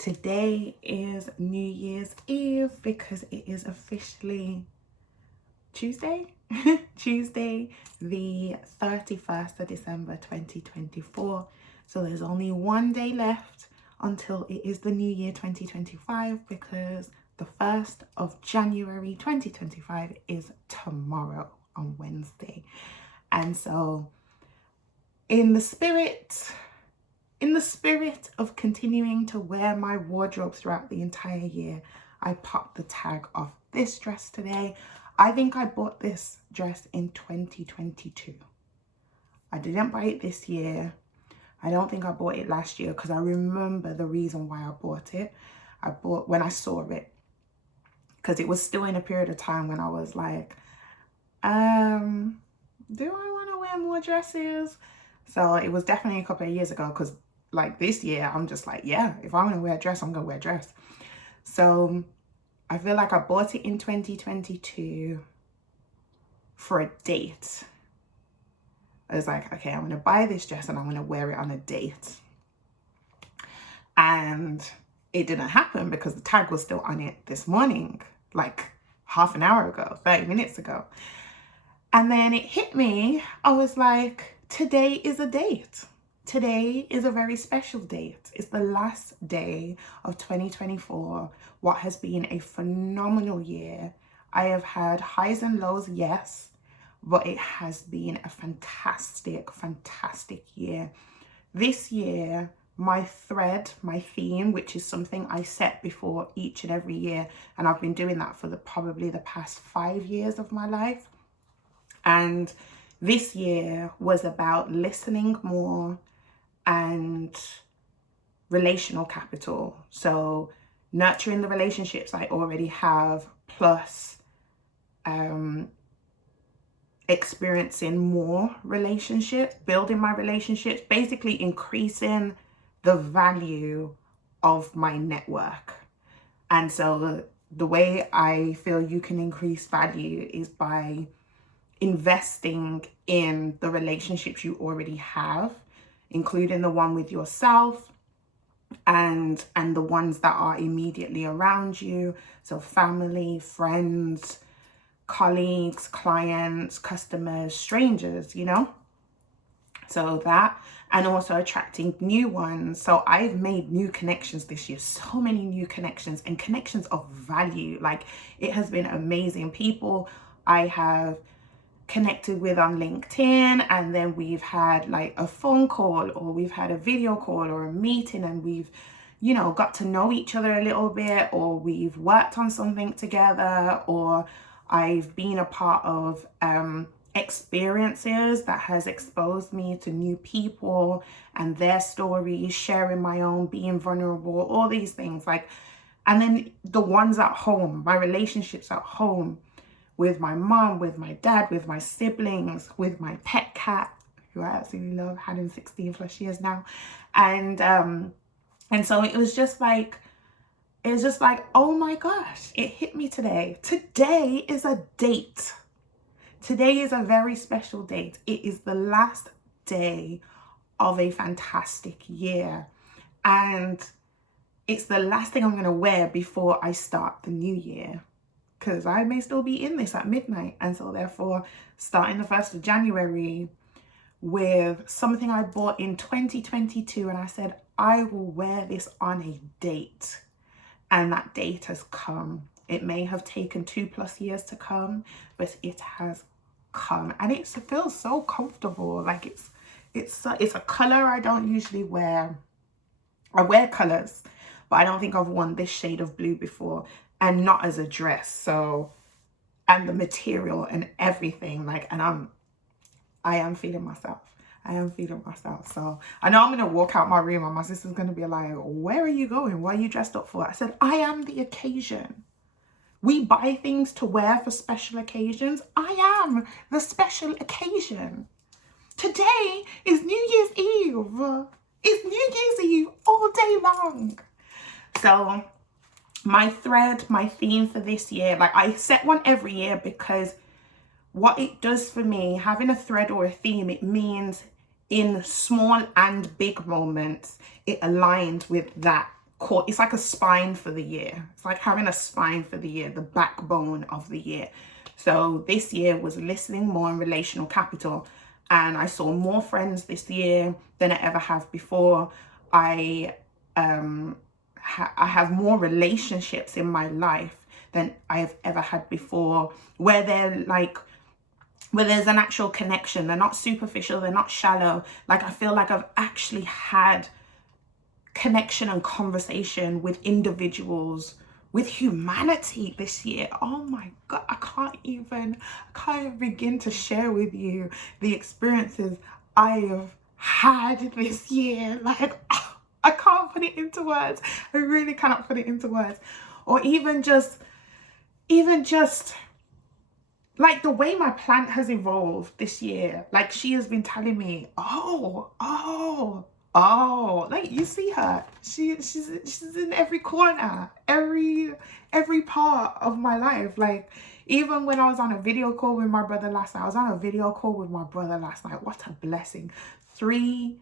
Today is New Year's Eve because it is officially Tuesday, Tuesday, the 31st of December 2024. So there's only one day left until it is the new year 2025 because the 1st of January 2025 is tomorrow on Wednesday. And so in the spirit of continuing to wear my wardrobe throughout the entire year, I popped the tag off this dress today. I think I bought this dress in 2022. I didn't buy it this year. I don't think I bought it last year because I remember the reason why I bought it. I bought when I saw it because it was still in a period of time when I was like, do I want to wear more dresses? So it was definitely a couple of years ago because like this year, I'm just like, yeah, if I want to wear a dress, I'm going to wear a dress. So I feel like I bought it in 2022 for a date. I was like, okay, I'm going to buy this dress and I'm going to wear it on a date. And it didn't happen because the tag was still on it this morning, like half an hour ago, 30 minutes ago. And then it hit me. I was like, today is a date. Today is a very special date. It's the last day of 2024, what has been a phenomenal year. I have had highs and lows, yes, but it has been a fantastic, fantastic year. This year, my thread, my theme, which is something I set before each and every year, and I've been doing that for probably the past 5 years of my life. And this year was about listening more and relational capital. So nurturing the relationships I already have, plus experiencing more relationships, building my relationships, basically increasing the value of my network. And so the way I feel you can increase value is by investing in the relationships you already have, including the one with yourself and the ones that are immediately around you. So family, friends, colleagues, clients, customers, strangers, you know? So that, and also attracting new ones. So I've made new connections this year, so many new connections and connections of value. Like it has been amazing. People I have connected with on LinkedIn, and then we've had like a phone call or we've had a video call or a meeting, and we've, you know, got to know each other a little bit, or we've worked on something together, or I've been a part of experiences that has exposed me to new people and their stories, sharing my own, being vulnerable, all these things. Like, and then the ones at home, my relationships at home, with my mom, with my dad, with my siblings, with my pet cat, who I absolutely love, had him 16 plus years now. And so it was just like, oh my gosh, it hit me today. Today is a date. Today is a very special date. It is the last day of a fantastic year. And it's the last thing I'm going to wear before I start the new year, because I may still be in this at midnight. And so therefore, starting the 1st of January with something I bought in 2022, and I said, I will wear this on a date. And that date has come. It may have taken 2+ years to come, but it has come. And it feels so comfortable. Like it's a color I don't usually wear. I wear colors, but I don't think I've worn this shade of blue before, and not as a dress. So, and the material and everything, like, and I am feeling myself. I am feeling myself. So I know I'm going to walk out my room and my sister's going to be like, where are you going? What are you dressed up for? I said, I am the occasion. We buy things to wear for special occasions. I am the special occasion. Today is New Year's Eve. It's New Year's Eve all day long. So my thread, my theme for this year, like I set one every year because what it does for me, having a thread or a theme, it means in small and big moments, it aligns with that core, it's like a spine for the year. It's like having a spine for the year, the backbone of the year. So this year was listening more and relational capital. And I saw more friends this year than I ever have before. I have more relationships in my life than I have ever had before, where they're like, where there's an actual connection. They're not superficial, they're not shallow. Like, I feel like I've actually had connection and conversation with individuals, with humanity this year. Oh my God, I can't even begin to share with you the experiences I have had this year. Like, I can't put it into words. I really cannot put it into words. Or even just like the way my plant has evolved this year. Like, she has been telling me, oh, like, you see her, she's in every corner, every part of my life. Like, even when I was on a video call with my brother last night, what a blessing. 3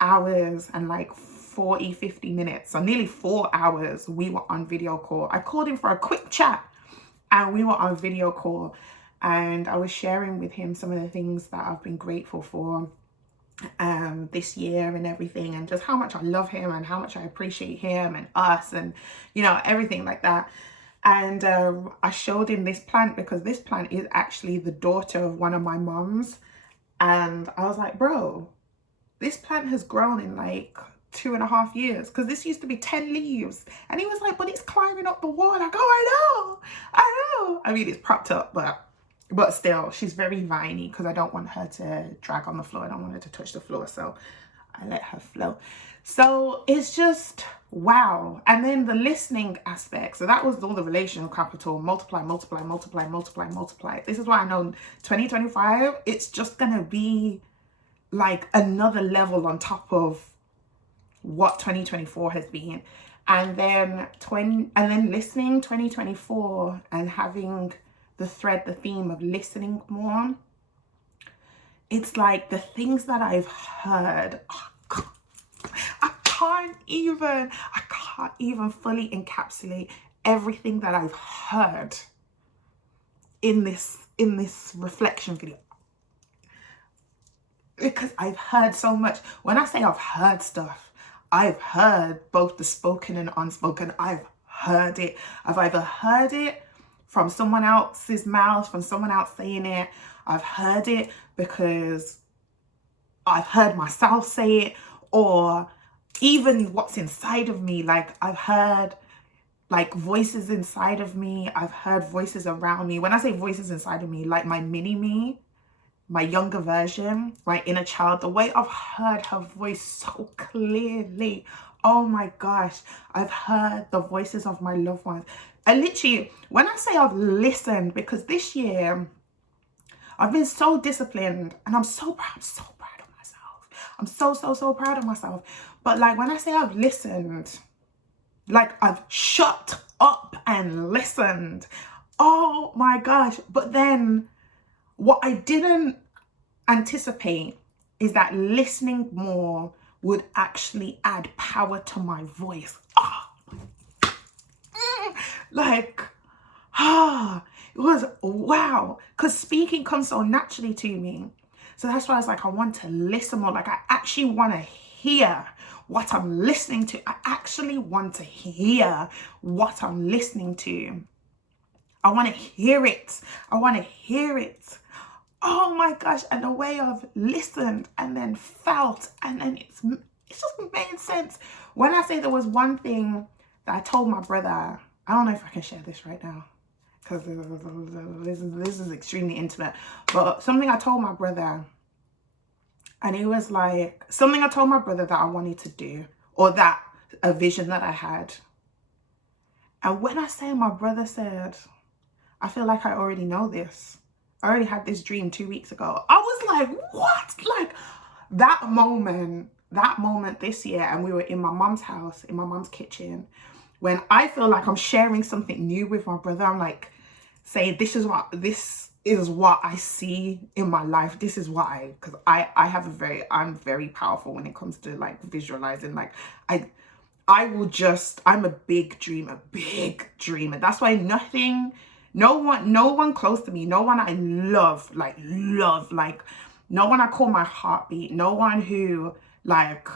hours and like 50 minutes, so nearly 4 hours we were on video call. I called him for a quick chat and we were on video call, and I was sharing with him some of the things that I've been grateful for this year and everything, and just how much I love him and how much I appreciate him and us, and you know, everything like that. And I showed him this plant, because this plant is actually the daughter of one of my moms. And I was like, bro, this plant has grown in like 2.5 years, because this used to be 10 leaves. And he was like, but it's climbing up the wall. Like, oh, I know. I mean, it's propped up, but still, she's very viney, because I don't want her to drag on the floor. I don't want her to touch the floor, so I let her flow. So it's just wow. And then the listening aspect, so that was all the relational capital. Multiply. This is why I know 2025, it's just gonna be like another level on top of what 2024 has been. And then listening 2024 and having the theme of listening more. It's like the things that I've heard, I can't even fully encapsulate everything that I've heard in this reflection video, because I've heard so much. When I say I've heard stuff, I've heard both the spoken and unspoken. I've heard it. I've either heard it from someone else's mouth, from someone else saying it. I've heard it because I've heard myself say it, or even what's inside of me. Like, I've heard like voices inside of me. I've heard voices around me. When I say voices inside of me, like my mini me, my younger version, my inner child, the way I've heard her voice so clearly. Oh my gosh, I've heard the voices of my loved ones. I literally, when I say I've listened, because this year I've been so disciplined, and I'm so proud of myself. I'm so proud of myself. But like, when I say I've listened, like, I've shut up and listened. Oh my gosh. But then what I didn't anticipate is that listening more would actually add power to my voice. It was wow, because speaking comes so naturally to me. So that's why I was like, I want to listen more. Like, I actually want to hear what I'm listening to. I actually want to hear what I'm listening to. I want to hear it. Oh my gosh. And the way I've listened and then felt, and then it's just made sense. When I say there was one thing that I told my brother, I don't know if I can share this right now, because this is extremely intimate, but something I told my brother, and it was like something I told my brother that I wanted to do, or that a vision that I had. And when I say, my brother said, I feel like I already know this. I already had this dream 2 weeks ago. I was like, what? Like, that moment this year, and we were in my mom's house, in my mom's kitchen, when I feel like I'm sharing something new with my brother. I'm like saying, this is what I see in my life. This is why, because I'm very powerful when it comes to like visualizing. Like, I'm a big dreamer. That's why no one close to me, no one I love, like, no one I call my heartbeat, no one who, like,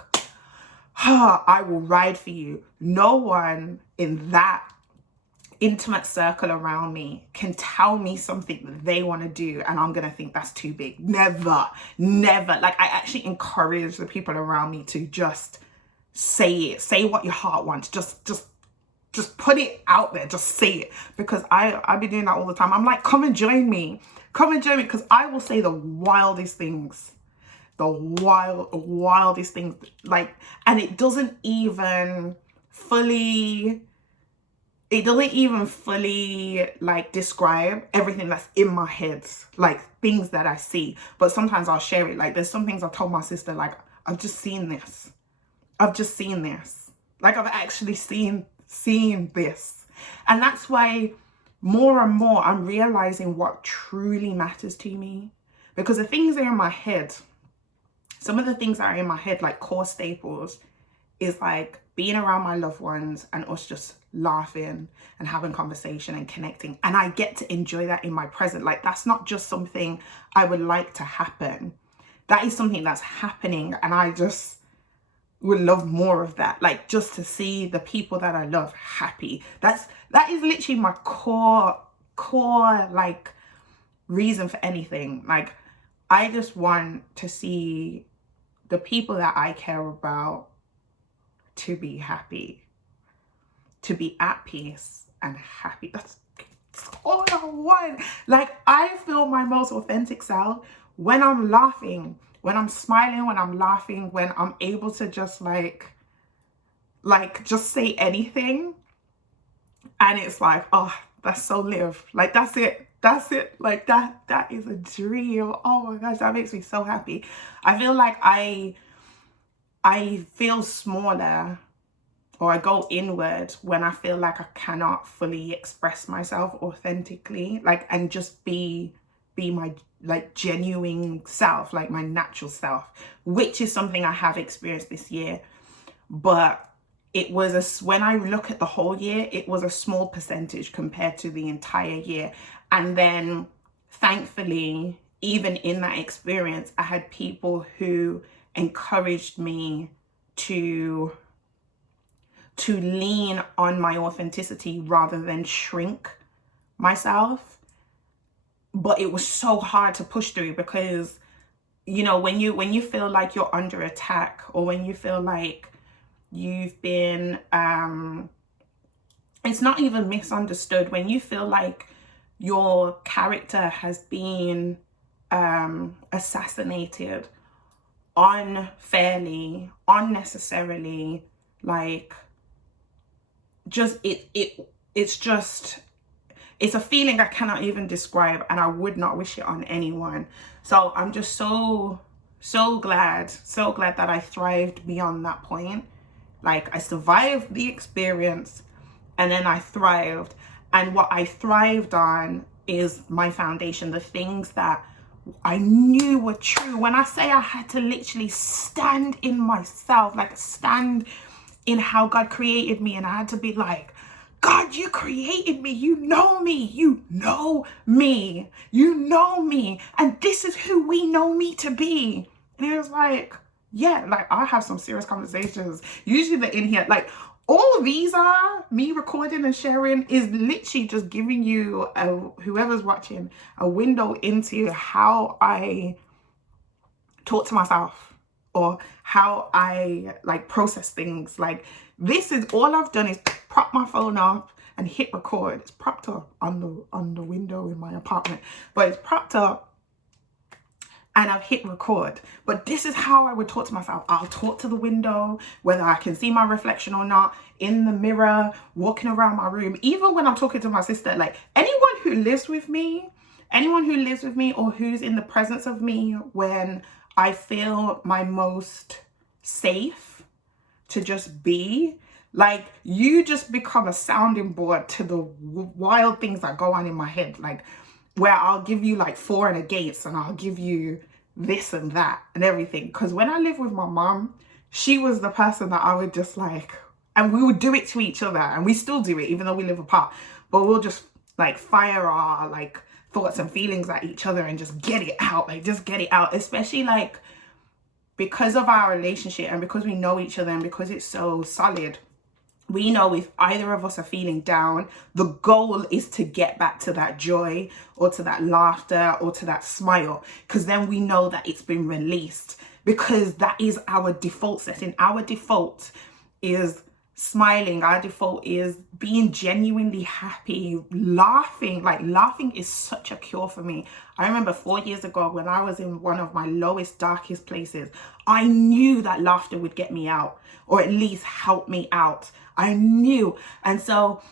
I will ride for you. No one in that intimate circle around me can tell me something that they want to do and I'm gonna think that's too big. Never. Like, I actually encourage the people around me to just say what your heart wants. Just put it out there. Just say it, because I be doing that all the time. I'm like, come and join me, because I will say the wildest things, wildest things, like, and it doesn't even fully like describe everything that's in my head, like things that I see. But sometimes I'll share it. Like, there's some things I've told my sister, like, I've just seen this. Like, I've actually seen this. And that's why more and more I'm realizing what truly matters to me. Because the things that are in my head, some of the things that are in my head, like core staples, is like being around my loved ones and us just laughing and having conversation and connecting. And I get to enjoy that in my present. Like, that's not just something I would like to happen. That is something that's happening, and I just would love more of that. Like, just to see the people that I love happy. That is literally my core like reason for anything. Like, I just want to see the people that I care about to be happy, to be at peace and happy. That's all I want. Like, I feel my most authentic self when I'm laughing, when I'm smiling, when I'm laughing, when I'm able to just like just say anything. And it's like, oh, that's so Liv. Like, that's it. Like, that is a dream. Oh my gosh, that makes me so happy. I feel like I feel smaller, or I go inward when I feel like I cannot fully express myself authentically, like, and just be my, like, genuine self, like my natural self, which is something I have experienced this year. But it was when I look at the whole year, it was a small percentage compared to the entire year. And then thankfully, even in that experience, I had people who encouraged me to lean on my authenticity rather than shrink myself. But it was so hard to push through, because, you know, when you feel like you're under attack, or when you feel like you've been it's not even misunderstood, when you feel like your character has been assassinated unfairly, unnecessarily, like, just it's a feeling I cannot even describe, and I would not wish it on anyone. So I'm just so glad that I thrived beyond that point. Like, I survived the experience, and then I thrived. And what I thrived on is my foundation, the things that I knew were true. When I say I had to literally stand in myself, like stand in how God created me, and I had to be like, God, you created me, you know me, and this is who we know me to be. And it was like, yeah, like, I have some serious conversations. Usually they're in here, like, all these are me recording and sharing is literally just giving you, whoever's watching, a window into how I talk to myself, or how I, like, process things. Like, this is all I've done is prop my phone up and hit record. It's propped up on the window in my apartment, but it's propped up and I've hit record. But this is how I would talk to myself. I'll talk to the window, whether I can see my reflection or not, in the mirror, walking around my room. Even when I'm talking to my sister, like, anyone who lives with me, or who's in the presence of me when I feel my most safe to just be, like, you just become a sounding board to the wild things that go on in my head, like, where I'll give you like for and against, and I'll give you this and that and everything. Because when I lived with my mom, she was the person that I would just like, And we would do it to each other, and we still do it even though we live apart. But we'll just like fire our like thoughts and feelings at each other and just get it out, like just get it out. Especially like because of our relationship and because we know each other and because it's so solid, we know if either of us are feeling down, the goal is to get back to that joy or to that laughter or to that smile, because then we know that it's been released, because that is our default setting. Our default is smiling. Our default is being genuinely happy, laughing. Like laughing is such a cure for me. I remember 4 years ago when I was in one of my lowest, darkest places, I knew that laughter would get me out, or at least help me out. I knew. And so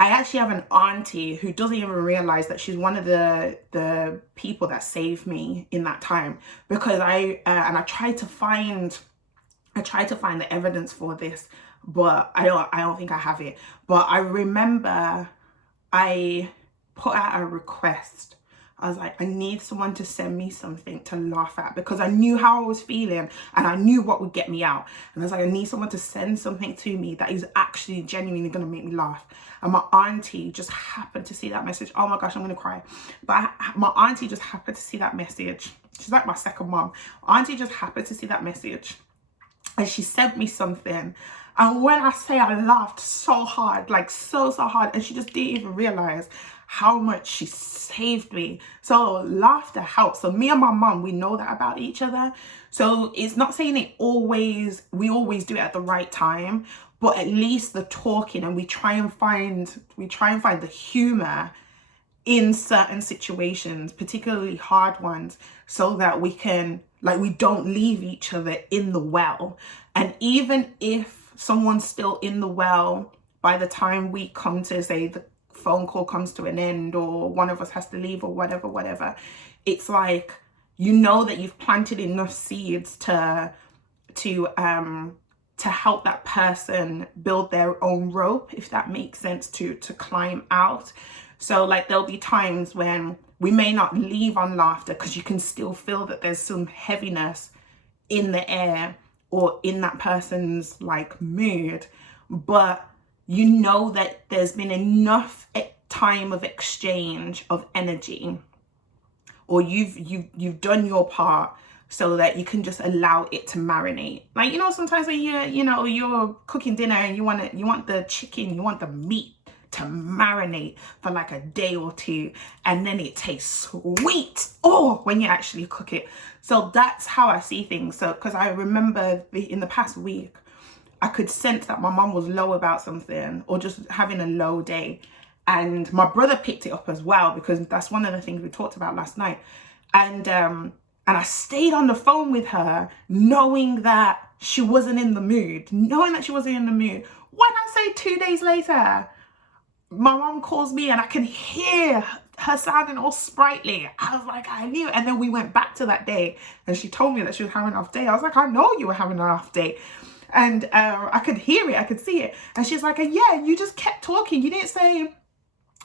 I actually have an auntie who doesn't even realize that she's one of the people that saved me in that time, because I tried to find the evidence for this, but I don't think I have it. But I remember I put out a request. I was like, I need someone to send me something to laugh at, because I knew how I was feeling and I knew what would get me out. And I was like, I need someone to send something to me that is actually genuinely going to make me laugh. And my auntie just happened to see that message. Oh my gosh, I'm going to cry. But my auntie just happened to see that message. She's like my second mom. Auntie just happened to see that message, and she sent me something. And when I say I laughed so hard, like so hard, and she just didn't even realize how much she saved me. So laughter helps. So me and my mom, we know that about each other. So it's not saying we always do it at the right time, but at least the talking, and we try and find the humor in certain situations, particularly hard ones, so that we can, like, we don't leave each other in the well. And even if someone's still in the well by the time we come to, say, the phone call comes to an end, or one of us has to leave, or whatever, it's like, you know that you've planted enough seeds to help that person build their own rope, if that makes sense, to climb out. So like there'll be times when we may not leave on laughter, because you can still feel that there's some heaviness in the air or in that person's like mood, but you know that there's been enough time of exchange of energy, or you've done your part, so that you can just allow it to marinate. Like, you know, sometimes when you're cooking dinner and you want the chicken, you want the meat to marinate for like a day or two, and then it tastes sweet when you actually cook it. So that's how I see things. So because I remember in the past week, I could sense that my mom was low about something, or just having a low day. And my brother picked it up as well, because that's one of the things we talked about last night. And I stayed on the phone with her, knowing that she wasn't in the mood. When I say 2 days later, my mom calls me and I can hear her sounding all sprightly. I was like, I knew. And then we went back to that day, and she told me that she was having an off day. I was like, I know you were having an off day. And I could hear it, I could see it. And she's like, yeah, you just kept talking. You didn't say,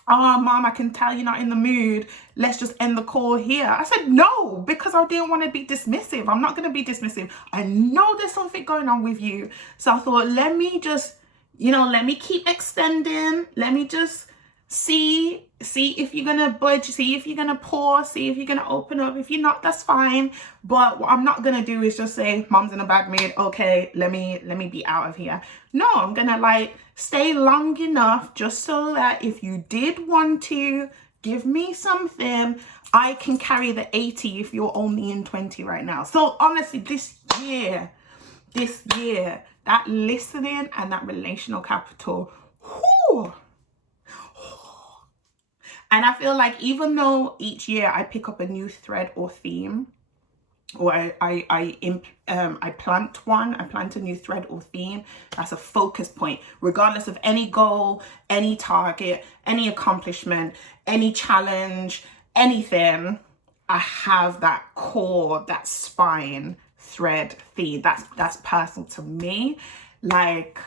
oh, Mom, I can tell you're not in the mood. Let's just end the call here. I said, no, because I didn't want to be dismissive. I'm not going to be dismissive. I know there's something going on with you. So I thought, let me just, let me keep extending. Let me just see if you're going to budge, see if you're going to pause, see if you're going to open up. If you're not, that's fine. But what I'm not going to do is just say, Mom's in a bad mood. Okay, let me be out of here. No, I'm going to stay long enough just so that if you did want to give me something, I can carry the 80 if you're only in 20 right now. So honestly, this year, that listening and that relational capital, whew. And I feel like even though each year I pick up a new thread or theme, or I plant a new thread or theme, that's a focus point, regardless of any goal, any target, any accomplishment, any challenge, anything. I have that core, that spine thread theme. That's personal to me. Like,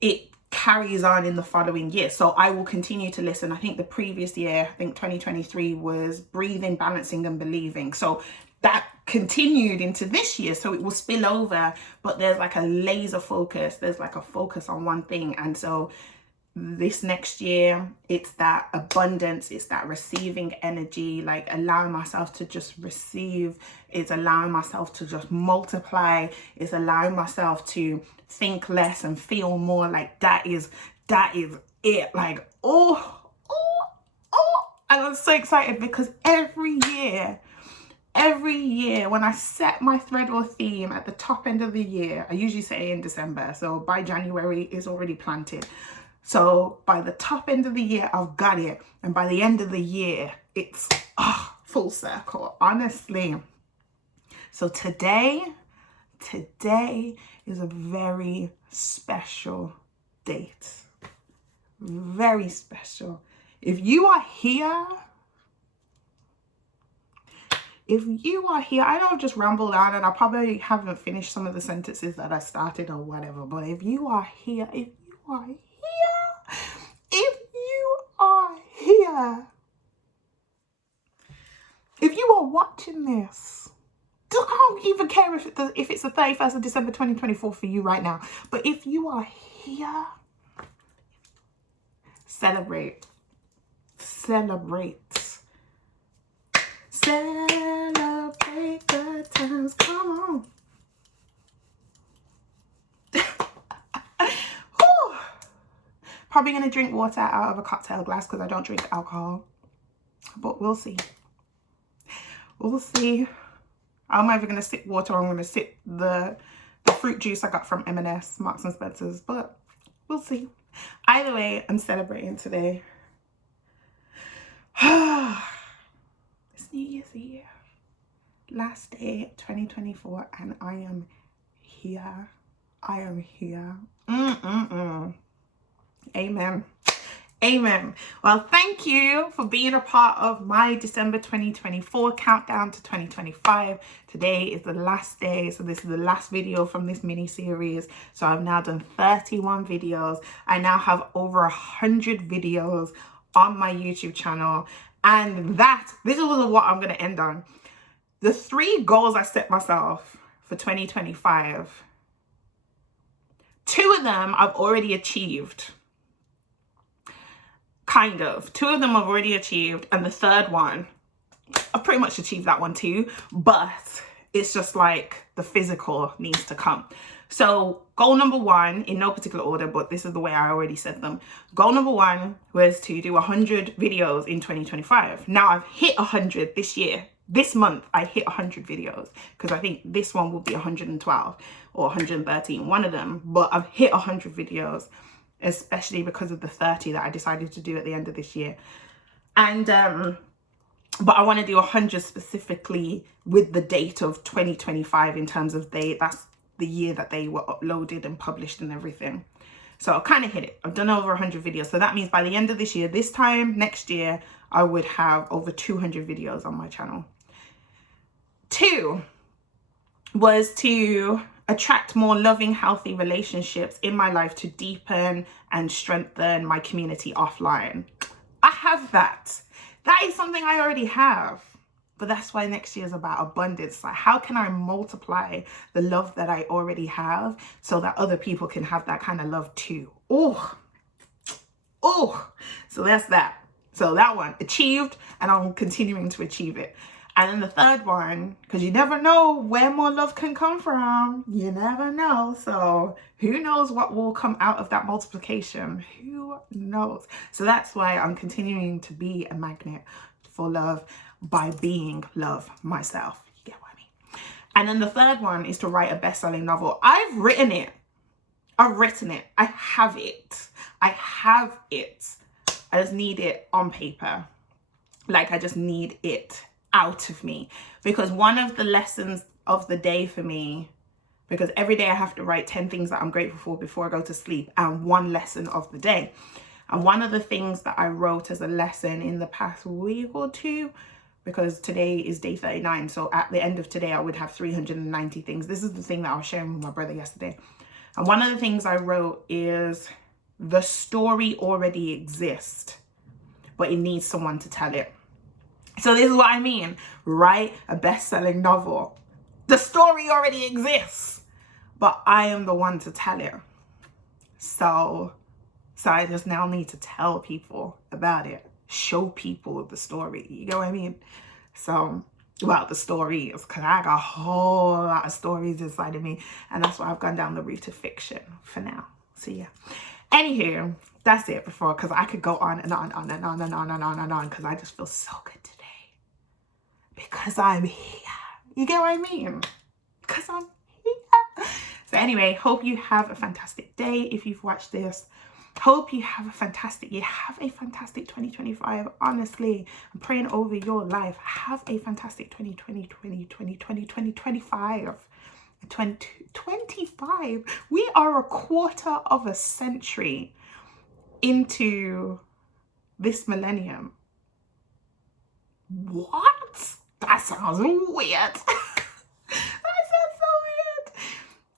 it carries on in the following year. So I will continue to listen. I think the previous year, 2023 was breathing, balancing, and believing. So that continued into this year, so it will spill over, but there's like a laser focus, there's like a focus on one thing. And so this next year, it's that abundance, it's that receiving energy, like allowing myself to just receive, it's allowing myself to just multiply, it's allowing myself to think less and feel more. Like that is it. Like and I'm so excited because every year when I set my thread or theme at the top end of the year, I usually say in December, so by January it's already planted. So by the top end of the year, I've got it. And by the end of the year, it's full circle, honestly. So today is a very special date. Very special. If you are here, I know I've just rambled on and I probably haven't finished some of the sentences that I started or whatever, but if you are here, if you are watching this, I don't even care if it's the 31st of December 2024 for you right now, but if you are here, celebrate the times. Come on. Probably gonna drink water out of a cocktail glass because I don't drink alcohol, but we'll see. I'm either gonna sip water or I'm gonna sip the fruit juice I got from M&S, Marks and Spencer's, but we'll see. Either way, I'm celebrating today. It's New Year's Eve, last day 2024, and I am here. Amen. Well, thank you for being a part of my December 2024 countdown to 2025. Today is the last day, so this is the last video from this mini series. So I've now done 31 videos. I now have over 100 videos on my YouTube channel, and this is what I'm going to end on. The 3 goals I set myself for 2025, 2 of them I've already achieved. Kind of. 2 of them I've already achieved, and the 3rd one, I've pretty much achieved that one too, but it's just like the physical needs to come. So goal number 1, in no particular order, but this is the way I already said them. Goal number 1 was to do 100 videos in 2025. Now I've hit 100 this year. This month I hit 100 videos because I think this one will be 112 or 113, one of them, but I've hit 100 videos, especially because of the 30 that I decided to do at the end of this year. And but I want to do 100 specifically with the date of 2025 in terms of that's the year that they were uploaded and published and everything. So I kind of hit it. I've done over 100 videos. So that means by the end of this year, this time next year, I would have over 200 videos on my channel. 2 was to attract more loving, healthy relationships in my life to deepen and strengthen my community offline. I have that. That is something I already have. But that's why next year is about abundance. Like, how can I multiply the love that I already have so that other people can have that kind of love too? Oh, so that's that. So that one achieved, and I'm continuing to achieve it. And then the 3rd one, because you never know where more love can come from. You never know. So who knows what will come out of that multiplication? Who knows? So that's why I'm continuing to be a magnet for love by being love myself. You get what I mean? And then the 3rd one is to write a best-selling novel. I've written it. I have it. I just need it on paper. Like, I just need it out of me, because one of the lessons of the day for me, because every day I have to write 10 things that I'm grateful for before I go to sleep, and 1 lesson of the day. And one of the things that I wrote as a lesson in the past week or 2, because today is day 39, so at the end of today I would have 390 things. This is the thing that I was sharing with my brother yesterday. And one of the things I wrote is, the story already exists, but it needs someone to tell it. So this is what I mean. Write a best-selling novel. The story already exists, but I am the one to tell it. So I just now need to tell people about it, show people the story. You know what I mean? So, well, the stories, because I got a whole lot of stories inside of me, and that's why I've gone down the route of fiction for now. So yeah. Anywho, that's it because I could go on and on and on and on and on and on because I just feel so good today. Because I'm here. You get what I mean? Because I'm here. So anyway, hope you have a fantastic day if you've watched this. Hope you have a fantastic year. Have a fantastic 2025. Honestly, I'm praying over your life. Have a fantastic 2025. 2025. We are a quarter of a century into this millennium. What? That sounds weird. That sounds so weird.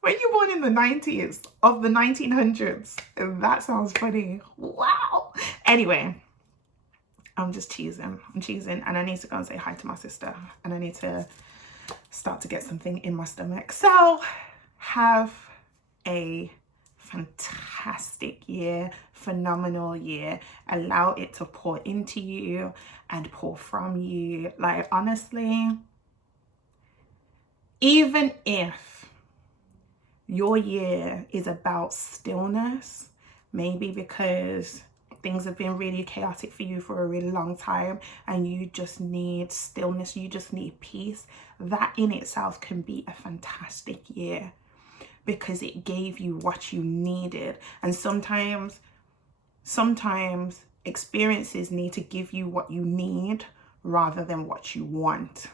When you're born in the 90s of the 1900s, that sounds funny. Wow. Anyway, I'm just cheesing. I'm cheesing, and I need to go and say hi to my sister, and I need to start to get something in my stomach. So have a fantastic year, phenomenal year. Allow it to pour into you and pour from you. Like, honestly, even if your year is about stillness, maybe because things have been really chaotic for you for a really long time and you just need stillness, you just need peace, that in itself can be a fantastic year because it gave you what you needed. And sometimes experiences need to give you what you need rather than what you want.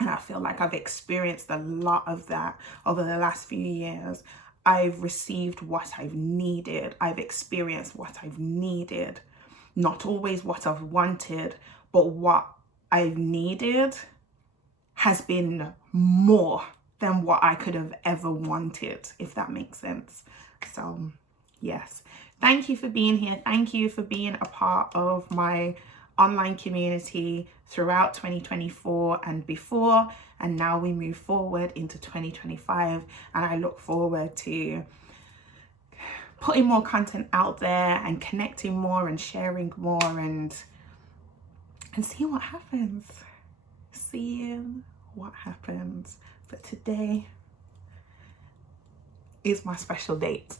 And I feel like I've experienced a lot of that over the last few years. I've received what I've needed. I've experienced what I've needed. Not always what I've wanted, but what I've needed has been more than what I could have ever wanted, if that makes sense. So, yes. Thank you for being here. Thank you for being a part of my online community throughout 2024 and before, and now we move forward into 2025, and I look forward to putting more content out there and connecting more and sharing more and seeing what happens. Seeing what happens. But today is my special date.